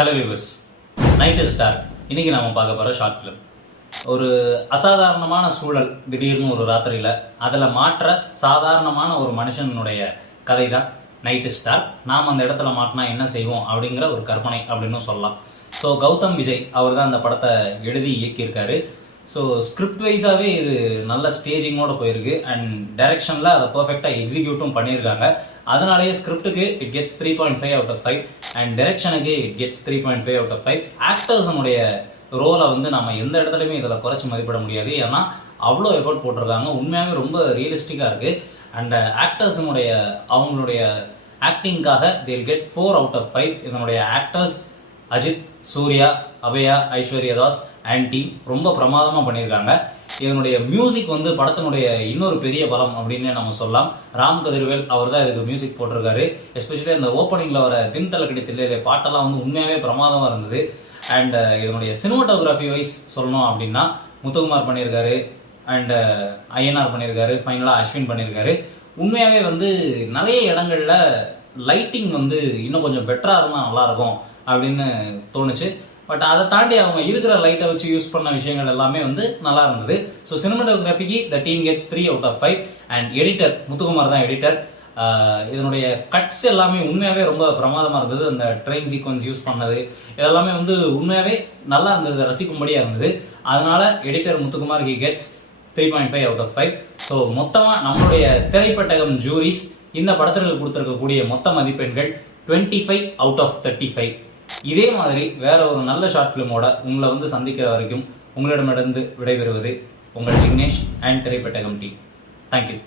Hello viewers, night is dark. இன்றைக்கி நாம் பார்க்க போகிற ஷார்ட் ஃபிலிம். ஒரு அசாதாரணமான சூழல் திடீர்னு ஒரு ராத்திரியில் அதில் மாற்ற சாதாரணமான ஒரு மனுஷனுடைய கதை தான் நைட் இஸ் டார்க். நாம் அந்த இடத்துல மாட்டினா என்ன செய்வோம் அப்படிங்கிற ஒரு கற்பனை அப்படின்னு சொல்லலாம். ஸோ கௌதம் விஜய் அவர் தான் அந்த படத்தை எழுதி இயக்கியிருக்காரு. ஸோ ஸ்கிரிப்ட் வைஸாகவே இது நல்ல ஸ்டேஜிங்கோடு போயிருக்கு அண்ட் டைரக்ஷனில் அதை பர்ஃபெக்டாக எக்ஸிக்யூட்டும் பண்ணியிருக்காங்க. அதனாலேயே ஸ்கிரிப்டுக்கு it gets 3.5 out of 5 and டைரக்ஷனுக்கு இட் கெட்ஸ் 3.5 out of 5. ஆக்டர்ஸனுடைய ரோலை வந்து நம்ம எந்த இடத்துலையுமே இதில் குறைச்சி மதிப்பிட முடியாது. ஏன்னா அவ்வளோ எஃபர்ட் போட்டிருக்காங்க. உண்மையாகவே ரொம்ப ரியலிஸ்டிக்காக இருக்குது. அண்ட் ஆக்டர்ஸனுடைய அவங்களுடைய ஆக்டிங்காக தேல் கெட் 4 out of 5. இதனுடைய actors Ajith, Suriya, Abhaya, Aishwarya Das and team ரொம்ப பிரமாதமாக பண்ணியிருக்காங்க. இதனுடைய மியூசிக் வந்து படத்தினுடைய இன்னொரு பெரிய பலம் அப்படின்னு நம்ம சொல்லலாம். ராம் கதிர்வேல் அவர் தான் இதுக்கு மியூசிக் போட்டிருக்காரு. எஸ்பெஷலி அந்த ஓப்பனிங்கில் வர திம் தலக்கடி தில்லையிலே பாட்டெல்லாம் வந்து உண்மையாகவே பிரமாதமாக இருந்தது. அண்ட் இதனுடைய சினிமாட்டோகிராஃபி வைஸ் சொல்லணும் அப்படின்னா முத்துக்குமார் பண்ணியிருக்காரு அண்ட் ஐயனார் பண்ணியிருக்காரு, ஃபைனலாக அஸ்வின் பண்ணியிருக்காரு. உண்மையாகவே வந்து நிறைய இடங்களில் லைட்டிங் வந்து இன்னும் கொஞ்சம் பெட்டராக இருந்தால் நல்லாயிருக்கும் அப்படின்னு தோணுச்சு. பட் அதை தாண்டி அவங்க இருக்கிற லைட்டை வச்சு யூஸ் பண்ண விஷயங்கள் எல்லாமே வந்து நல்லா இருந்தது. ஸோ சினிமாட்டோகிராஃபிக்கு the team gets 3 out of 5 and editor Muthukumar தான் எடிட்டர். இதனுடைய கட்ஸ் எல்லாமே உண்மையாகவே ரொம்ப பிரமாதமாக இருந்தது. அந்த ட்ரெயின் சீக்வன்ஸ் யூஸ் பண்ணது இதெல்லாமே வந்து உண்மையாகவே நல்லா இருந்தது, ரசிக்கும்படியாக இருந்தது. அதனால editor Muthukumar he gets 3.5 out of 5. So மொத்தமாக நம்மளுடைய திரைப்பட்டகம் ஜூரிஸ் இந்த படத்திற்கு கொடுத்துருக்கக்கூடிய மொத்த மதிப்பெண்கள் 25 out of 35. இதே மாதிரி வேற ஒரு நல்ல ஷார்ட் ஃபிலிமோட உங்களை வந்து சந்திக்கிற வரைக்கும் உங்களிடமிருந்து விடைபெறுவது உங்கள் விக்னேஷ் அண்ட் திரைப்பட்டகம் டீம். தேங்க்யூ.